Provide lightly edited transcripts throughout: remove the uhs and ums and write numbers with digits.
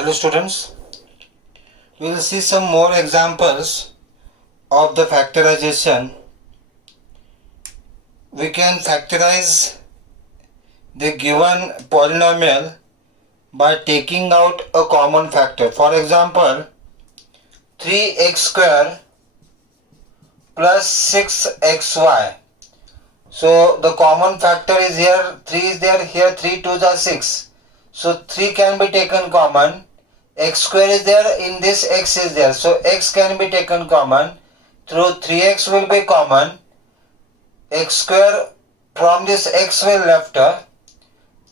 Hello students, we will see some more examples of the factorization. We can factorize the given polynomial by taking out a common factor. For example, 3x square plus 6xy. So the common factor is here, 3 is there, here 3 2s are 6. So 3 can be taken common. X square is there, in this x is there. So x can be taken common. Through 3x will be common. X square from this x will left.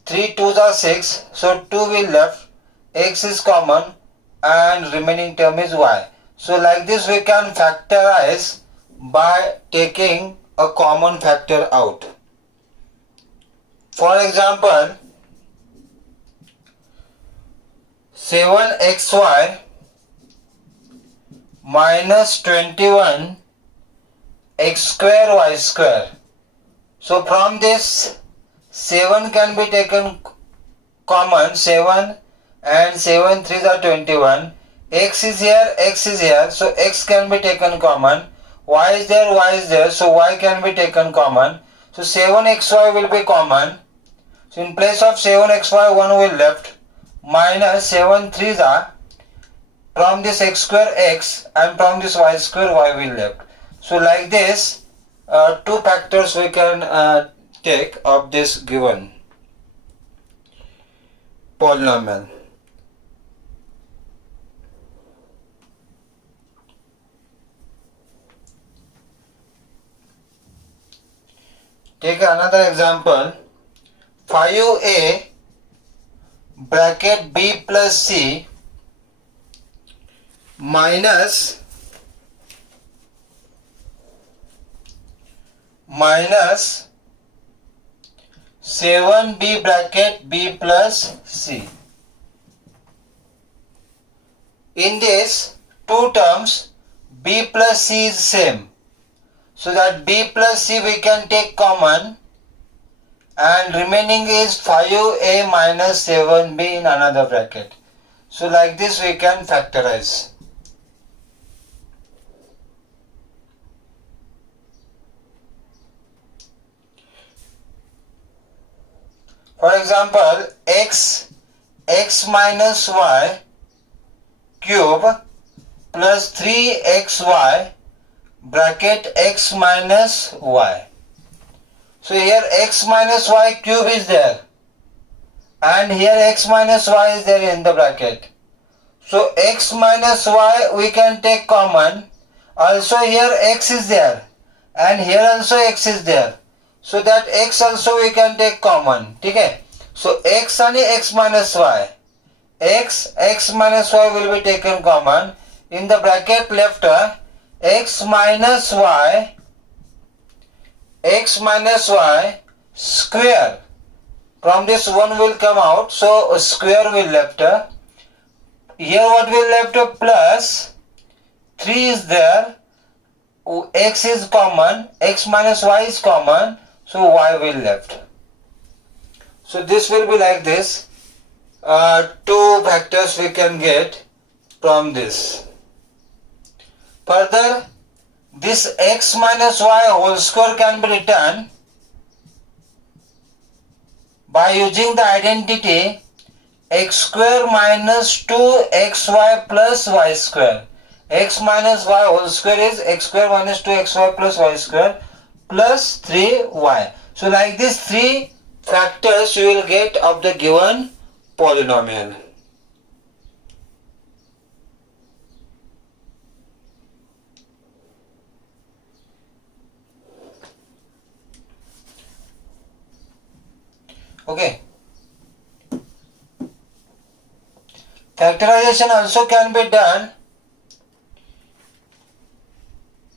3 2s are 6. So 2 will left. X is common and remaining term is y. So like this we can factorize by taking a common factor out. For example, 7xy minus 21 x square y square. So from this 7 can be taken common, 7 and 7 3s are 21. X is here, so x can be taken common. Y is there, so y can be taken common. So 7xy will be common. So in place of 7xy 1 will left. Minus 7 3s are from this x square x and from this y square y will left. So like this two factors we can take of this given polynomial. Take another example, 5a bracket b plus c minus 7b bracket b plus c. In this two terms b plus c is same, so that b plus c we can take common and remaining is 5a minus 7b in another bracket. So like this we can factorize. For example, x minus y cube plus 3xy bracket x minus y. So here x minus y cube is there and here x minus y is there in the bracket. So x minus y we can take common. Also here x is there and here also x is there. So that x also we can take common. Okay? So x and x minus y. X minus y will be taken common. In the bracket left x minus y square. From this 1 will come out, so a square will left. Here what will left? Plus 3 is there, x is common, x minus y is common, so y will left. So this will be like this. Two factors we can get from this. Further, this x minus y whole square can be written by using the identity x square minus 2xy plus y square. X minus y whole square is x square minus 2xy plus y square plus 3y. So like this three factors you will get of the given polynomial. Okay. Factorization also can be done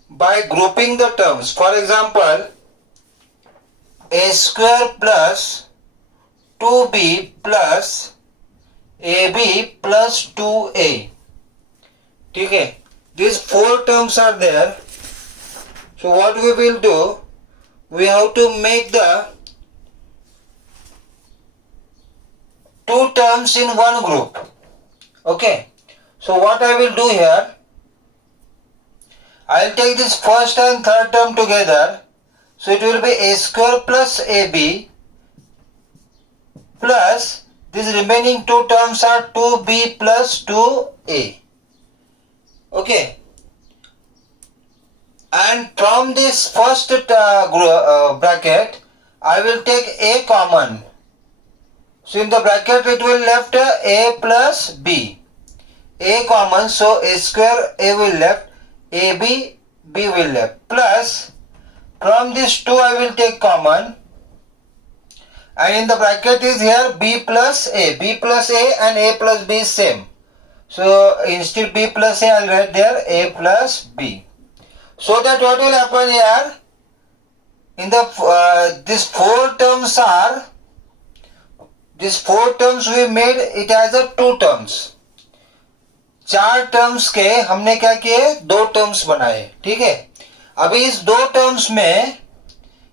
by grouping the terms. For example, a square plus 2b plus ab plus 2a. Okay. These four terms are there. So what we will do, we have to make the two terms in one group. Okay, so what I will do here, I will take this first and third term together, so it will be a square plus ab plus these remaining two terms are 2b plus 2a. Okay, and from this first bracket I will take a common. So in the bracket it will left a plus b. A common, so a square a will left, ab b will left, plus from this 2 I will take common, and in the bracket is here b plus a and a plus b is same. So instead b plus a I will write there a plus b. So that what will happen here, in the these four terms we made it as a two terms. चार terms के हमने क्या किए, दो terms बनाए. ठीक है, अभी इस दो टर्म्स में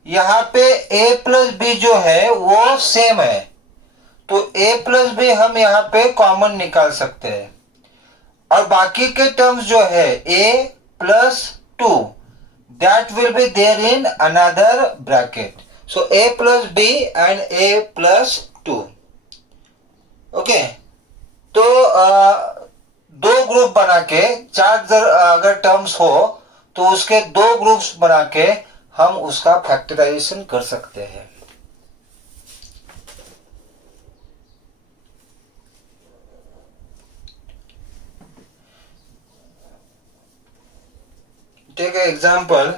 यहाँ पे a प्लस बी जो है वो सेम है, तो a प्लस बी हम यहाँ पे कॉमन निकाल सकते हैं. और बाकी के टर्म्स जो है a plus 2 that will be there in another bracket. So a plus b and a plus 2. Okay, तो दो ग्रुप बना के चार अगर टर्म्स हो तो उसके दो ग्रुप्स बना के हम उसका फैक्टराइजेशन कर सकते हैं. Take an example.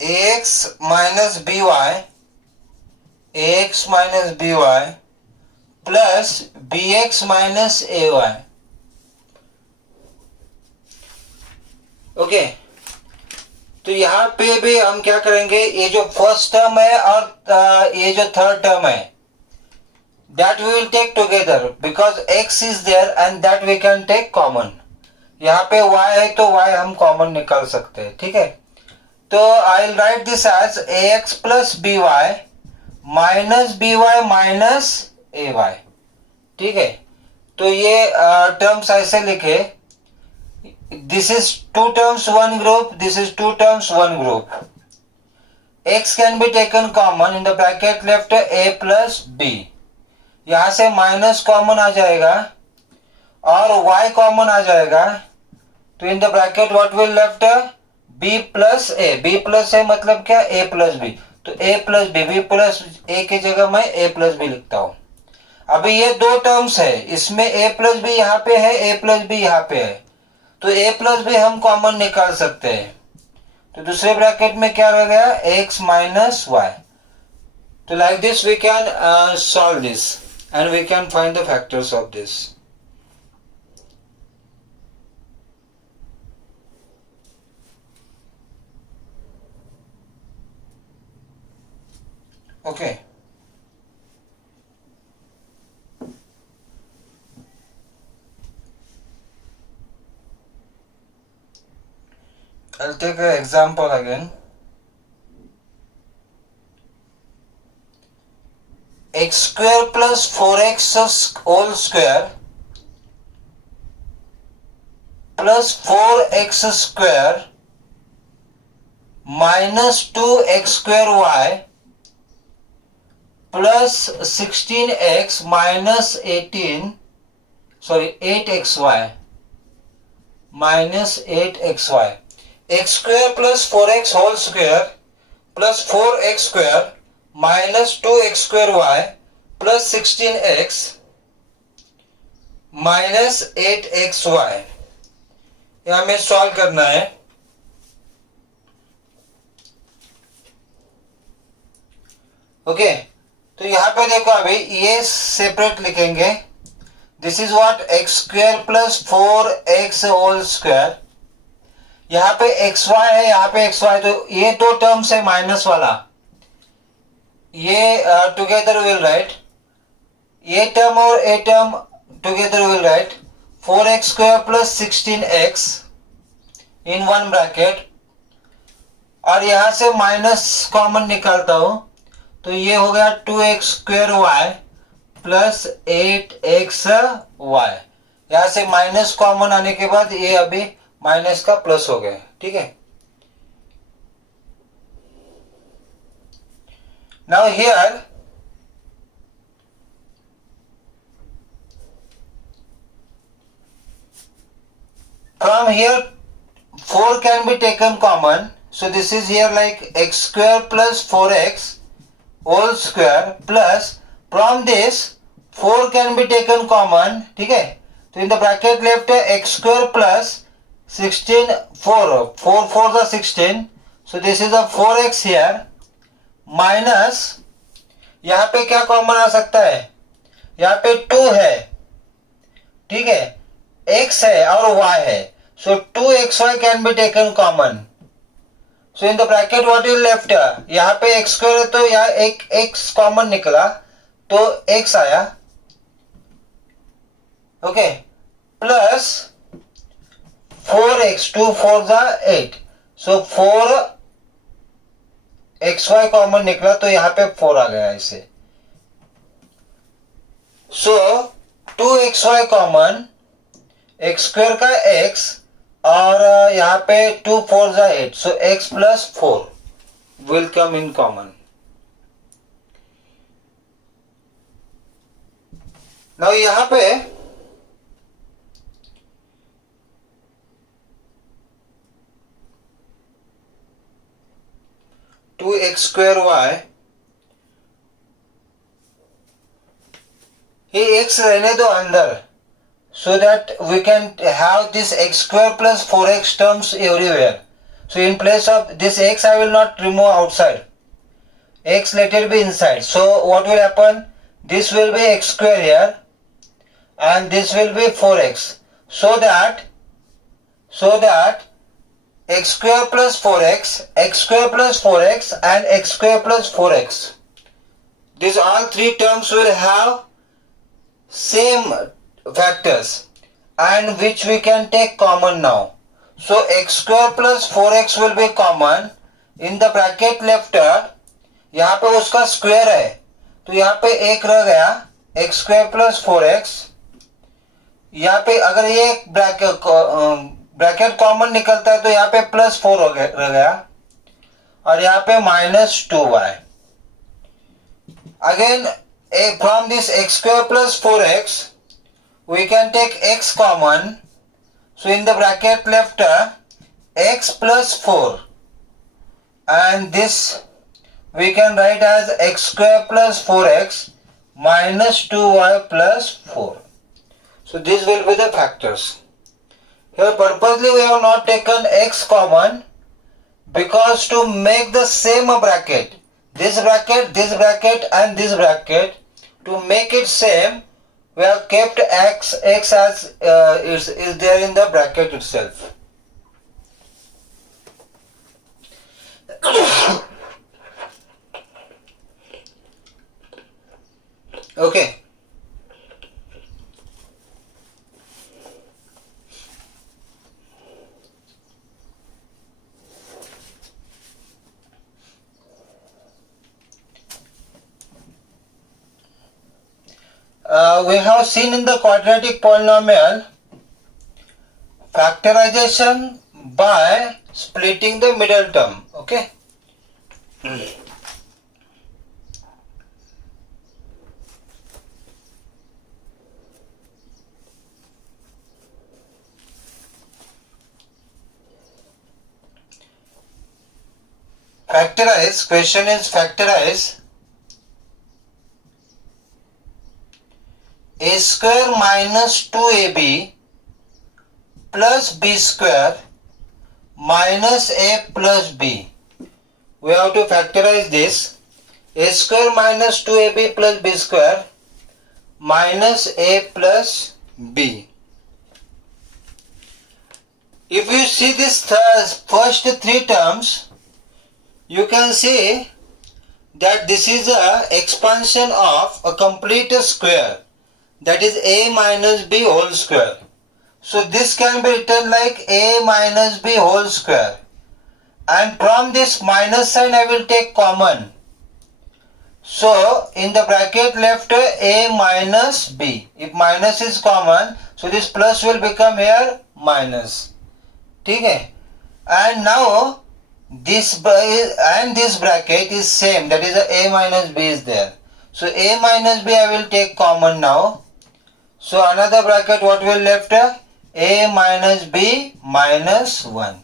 ax minus by plus bx minus ay. Okay, तो यहाँ पे भी हम क्या करेंगे, ये जो फर्स्ट टर्म है और ये जो थर्ड टर्म है that we will take together because x is there and that we can take common. यहाँ पे y है तो y हम कॉमन निकाल सकते हैं. ठीक है, तो I will write this as ax plus by minus by minus ay. ठीक है, तो ये टर्म्स ऐसे लिखे, this is two terms one group, this is two terms one group. x can be taken common, in the bracket left a plus b. यहां से minus common आ जाएगा और y कॉमन आ जाएगा, तो इन the bracket what will left b plus a मतलब क्या, a plus b. तो a plus b plus a की जगह मैं a प्लस b लिखता हूं. अभी ये दो टर्म्स है, इसमें a प्लस b यहाँ पे है, a प्लस b यहाँ पे है, तो a प्लस b हम कॉमन निकाल सकते हैं. तो दूसरे ब्रैकेट में क्या रह गया, x माइनस y. तो like this we can solve this and we can find the factors of this. Okay, I'll take an example again. X square plus 4x whole square plus 4x square minus 2x square y plus 16x minus 8xy minus 8xy. X square plus 4x whole square plus 4x square minus 2x square y plus 16x minus 8xy. ये हमें solve करना है. Okay, तो यहां पे देखो, अभी ये सेपरेट लिखेंगे. This is what x square plus 4x whole square. यहाँ पे xy है, यहाँ पे xy, तो ये दो टर्म्स है माइनस वाला, ये टुगेदर विल राइट, ये टर्म और ये term together will write 4x square plus 16x in one bracket और यहां से माइनस कॉमन निकालता हूं तो ये हो गया 2x² प्लस 8xy। यहां से माइनस कॉमन आने के बाद ये अभी माइनस का प्लस हो गया। ठीक है, now here from here 4 can be taken common, so this is here like x² plus 4x whole square plus from this 4 can be taken common. ठीक है, तो in the bracket left x² plus 16 4 4 the 16, so this is a 4x here minus यहाँ पे क्या common आ सकता है, यहाँ पे 2 है, ठीक है, x है और y है, so 2xy can be taken common. So in the bracket what is left, यहाँ पे x² है तो यहाँ एक x कॉमन निकला तो x आया, ओके, प्लस 4x 2 4 जा 8, so 4xy कॉमन निकला तो यहाँ पे 4 आ गया इसे, so 2xy कॉमन, x² का x और यहाँ पे 2 4 जा 8, so x plus 4 will come in common. now यहाँ पे टू एक्स स्क्वायर वाई, ये x रहने दो अंदर, so that we can have this x² plus 4x terms everywhere. So in place of this x I will not remove outside, x let it be inside. So what will happen, this will be x² here and this will be 4x, so that x² plus 4x, x² plus 4x and x² plus 4x, these all three terms will have same factors and which we can take common now. So x² plus 4x will be common. In the bracket left यहाँ पे उसका square है तो यहाँ पे एक रह गया x² plus 4x, यहाँ पे अगर ये ब्रैकेट कॉमन निकलता है तो यहाँ पे प्लस 4 रह गया और यहाँ पे -2y. Again from this x² plus 4x we can take x common, so in the bracket left x plus 4 and this we can write as x² plus 4x minus 2y plus 4. So these will be the factors. Here purposely we have not taken x common because to make the same bracket, this bracket and this bracket, to make it same we have kept x as is there in the bracket itself. Okay. We have seen in the quadratic polynomial factorization by splitting the middle term. Okay. Factorize, question is factorize a square minus 2ab plus b square minus a plus b. We have to factorize this. A square minus 2ab plus b square minus a plus b. If you see this first three terms, you can see that this is a expansion of a complete square, that is a minus b whole square. So this can be written like a minus b whole square, and from this minus sign I will take common. So in the bracket left a minus b. If minus is common, so this plus will become here minus. Okay? And now this bracket is same, that is a minus b is there. So a minus b I will take common now. So another bracket what will left? A minus b minus 1.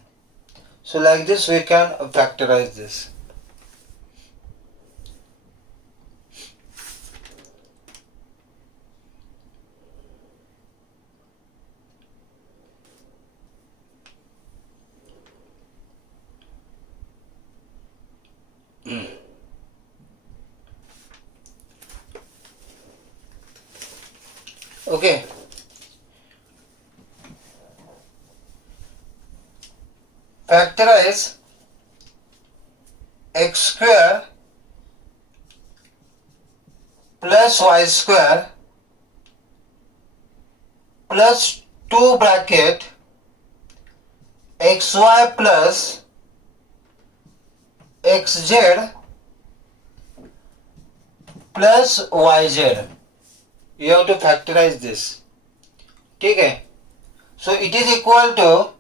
So like this we can factorize this. Okay. Factorize x square plus y square plus 2 bracket xy plus xz plus yz. You have to factorize this. Okay. So it is equal to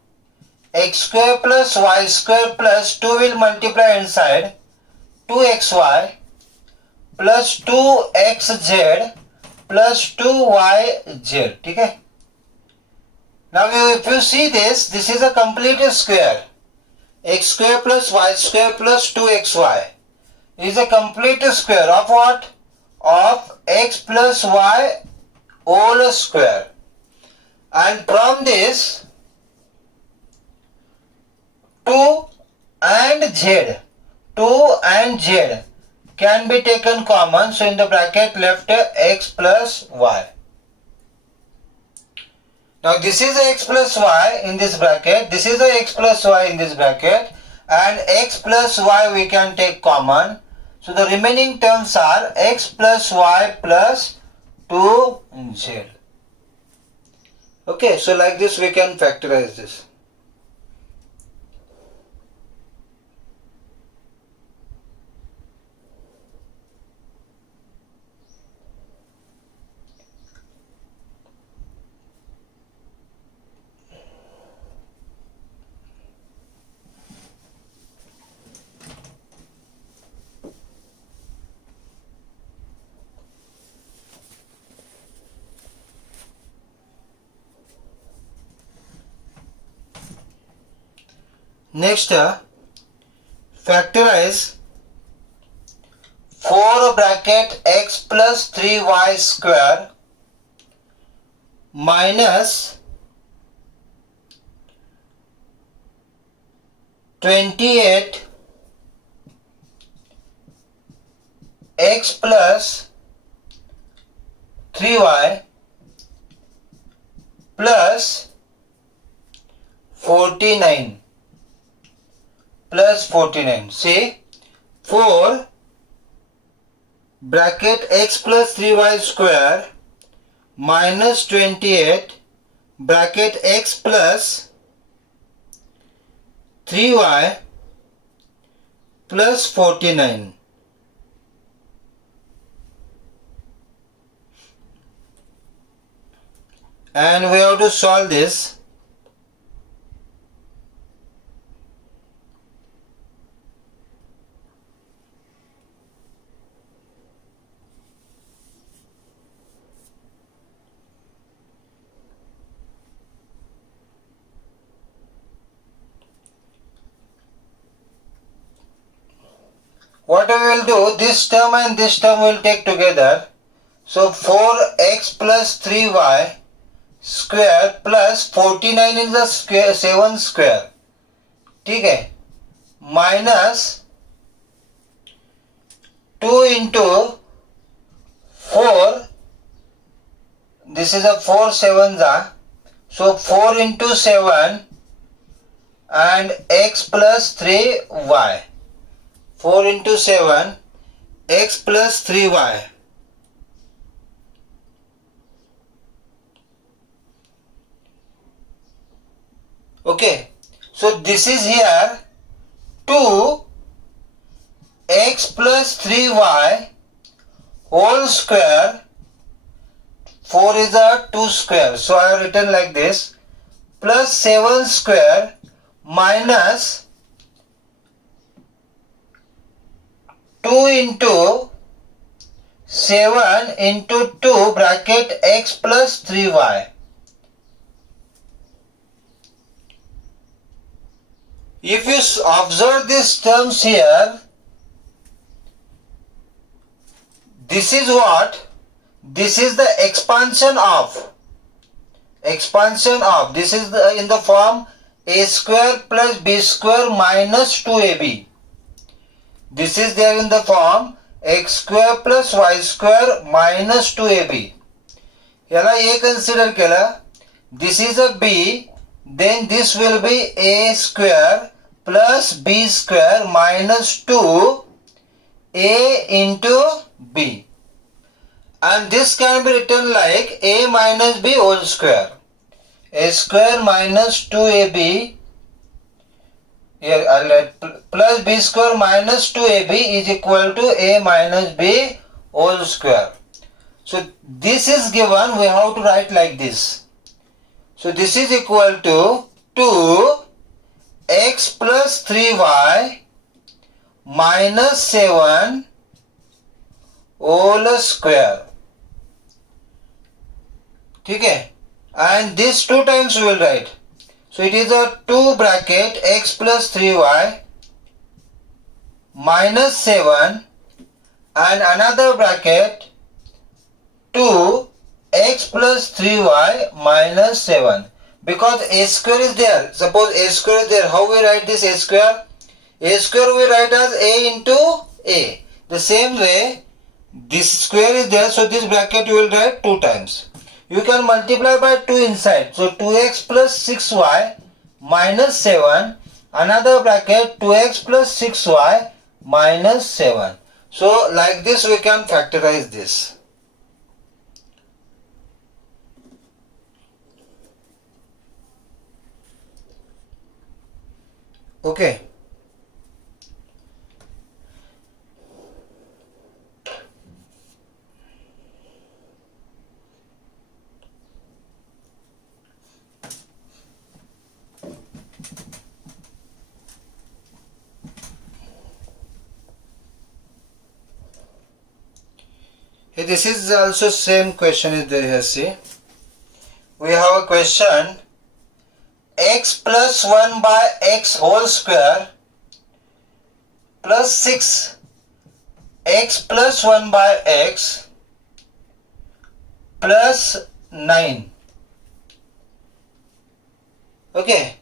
x square plus y square plus 2 will multiply inside 2xy plus 2xz plus 2yz. Okay. Now if you see this, this is a complete square. X square plus y square plus 2xy is a complete square of what? Of x plus y whole square. And from this 2 and z can be taken common. So in the bracket left x plus y. Now this is x plus y in this bracket, this is x plus y in this bracket, and x plus y we can take common. So the remaining terms are x plus y plus 2z. Okay, so like this we can factorize this. Next, factorize 4 bracket x plus 3y square minus 28 x plus 3y plus 49 plus 49. See, 4 bracket x plus 3y square minus 28 bracket x plus 3y plus 49. And we have to solve this. What we will do, this term and this term will take together. So 4x plus 3y square plus 49 is the square 7 square. ठीक है, minus 2 into 4. This is a 4 sevens are. So 4 into 7 and x plus 3y. 4 into 7 x plus 3y. Okay, so this is here 2x plus 3y whole square. 4 is a 2 square. So I have written like this. Plus 7 square minus 2 into 7 into 2 bracket x plus 3y. If you observe these terms here, this is what? This is the expansion of. This is in the form a square plus b square minus 2ab. This is there in the form x square plus y square minus 2ab. याला a consider केला. This is a b. Then this will be a square plus b square minus 2 a into b. And this can be written like a minus b whole square. A square minus 2ab. Here I'll write plus b square minus 2ab is equal to a minus b whole square. So this is given, we have to write like this. So this is equal to 2x plus 3y minus 7 whole square. Okay, and this 2 times we will write. So it is a 2 bracket x plus 3y minus 7 and another bracket 2 x plus 3y minus 7. Because a square is there. Suppose a square is there. How we write this a square? A square we write as a into a. The same way this square is there. So this bracket you will write 2 times. You can multiply by 2 inside. So 2x plus 6y minus 7. Another bracket 2x plus 6y minus 7. So like this we can factorize this. Okay. Hey, this is also same question is there here. See, we have a question x plus 1 by x whole square plus 6 x plus 1 by x plus 9. Okay,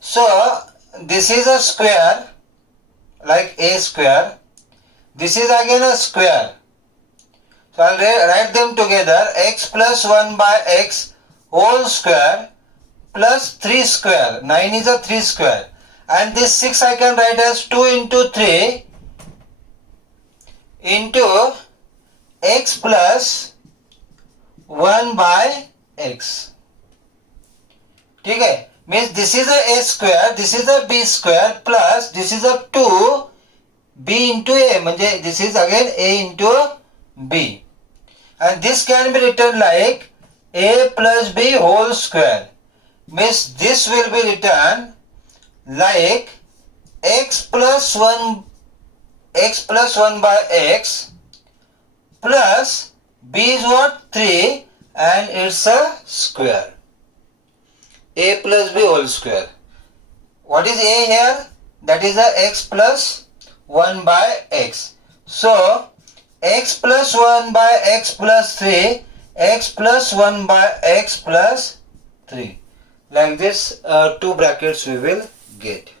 so this is a square like a square. This is again a square. So I'll write them together. X plus 1 by x whole square plus 3 square. 9 is a 3 square. And this 6 I can write as 2 into 3 into x plus 1 by x. Okay? Means this is a square, this is a b square plus this is a 2 b into a. This is again a into b. And this can be written like a plus b whole square. Means this will be written like x plus 1 by x plus b is what? 3 and it's a square. A plus b whole square. What is a here? That is a x plus 1 by x. So x plus 1 by x plus 3, x plus 1 by x plus 3. Like this 2 brackets we will get.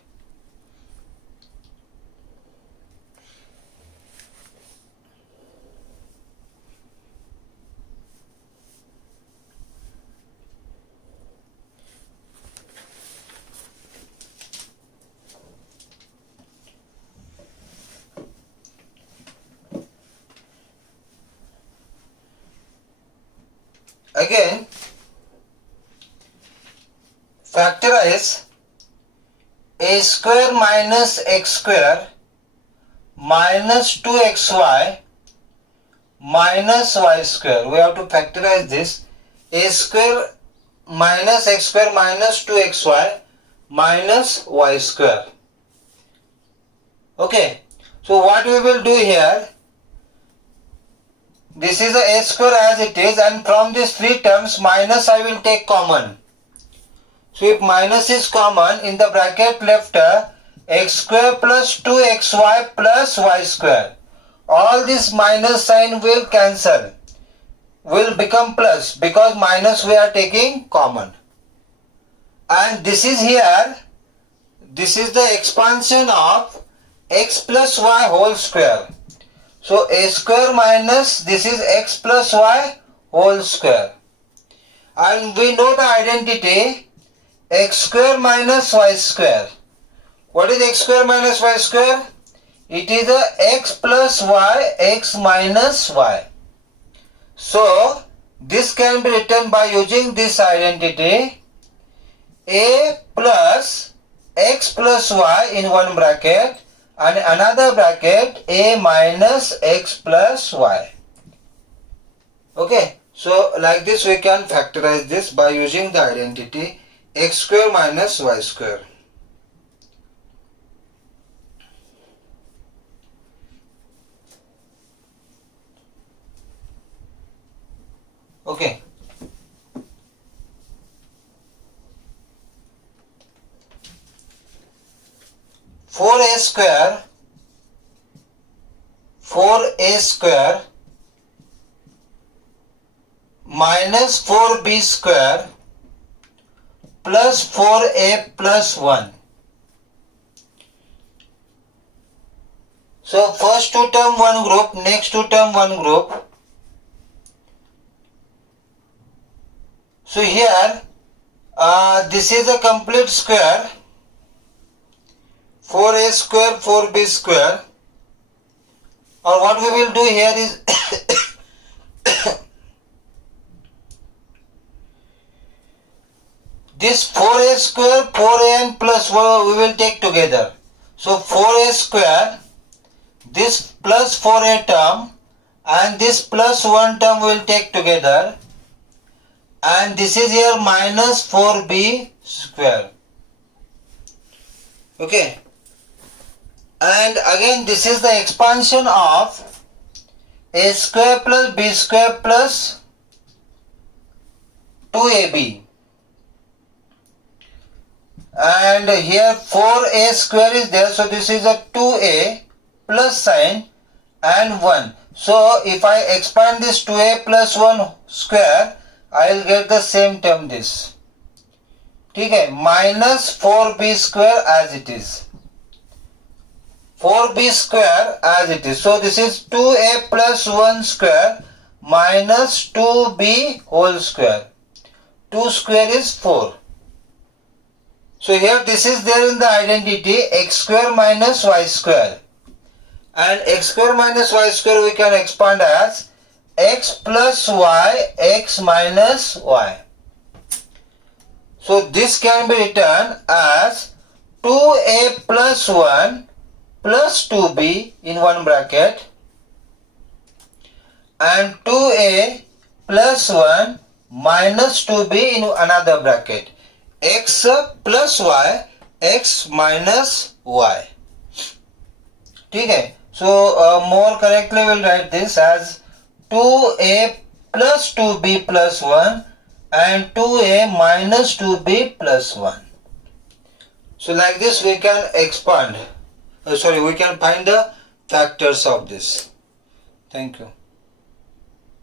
Again, factorize a square minus x square minus 2xy minus y square. We have to factorize this. A square minus x square minus 2xy minus y square. Okay. So what we will do here, this is a square as it is, and from these three terms minus I will take common. So if minus is common, in the bracket left x square plus 2xy plus y square. All this minus sign will cancel, will become plus, because minus we are taking common. And this is here, this is the expansion of x plus y whole square. So a square minus this is x plus y whole square. And we know the identity x square minus y square. What is x square minus y square? It is a x plus y, x minus y. So this can be written by using this identity, a plus x plus y in one bracket and another bracket a minus x plus y. Okay, so like this we can factorize this by using the identity x square minus y square. Okay. Four a square minus 4b square plus 4a plus 1. So first two term one group, next two term one group. So here this is a complete square, 4a square 4b square, or what we will do here is this 4a square 4an plus 1 we will take together. So 4a square, this plus 4a term and this plus 1 term we will take together, and this is here minus 4b square. Okay, and again this is the expansion of a square plus b square plus 2ab, and here 4a square is there, so this is a 2a plus sign and 1. So if I expand this 2a plus 1 square, I will get the same term this. Okay, minus 4b square as it is. 4b square as it is. So this is 2a plus 1 square minus 2b whole square. 2 square is 4. So here this is there in the identity x square minus y square. And x square minus y square we can expand as x plus y, x minus y. So this can be written as 2a plus 1 plus 2b in one bracket and 2a plus 1 minus 2b in another bracket. X plus y, x minus y. Okay. So more correctly we will write this as 2a plus 2b plus 1 and 2a minus 2b plus 1. So like this we can expand, we can find the factors of this. Thank you.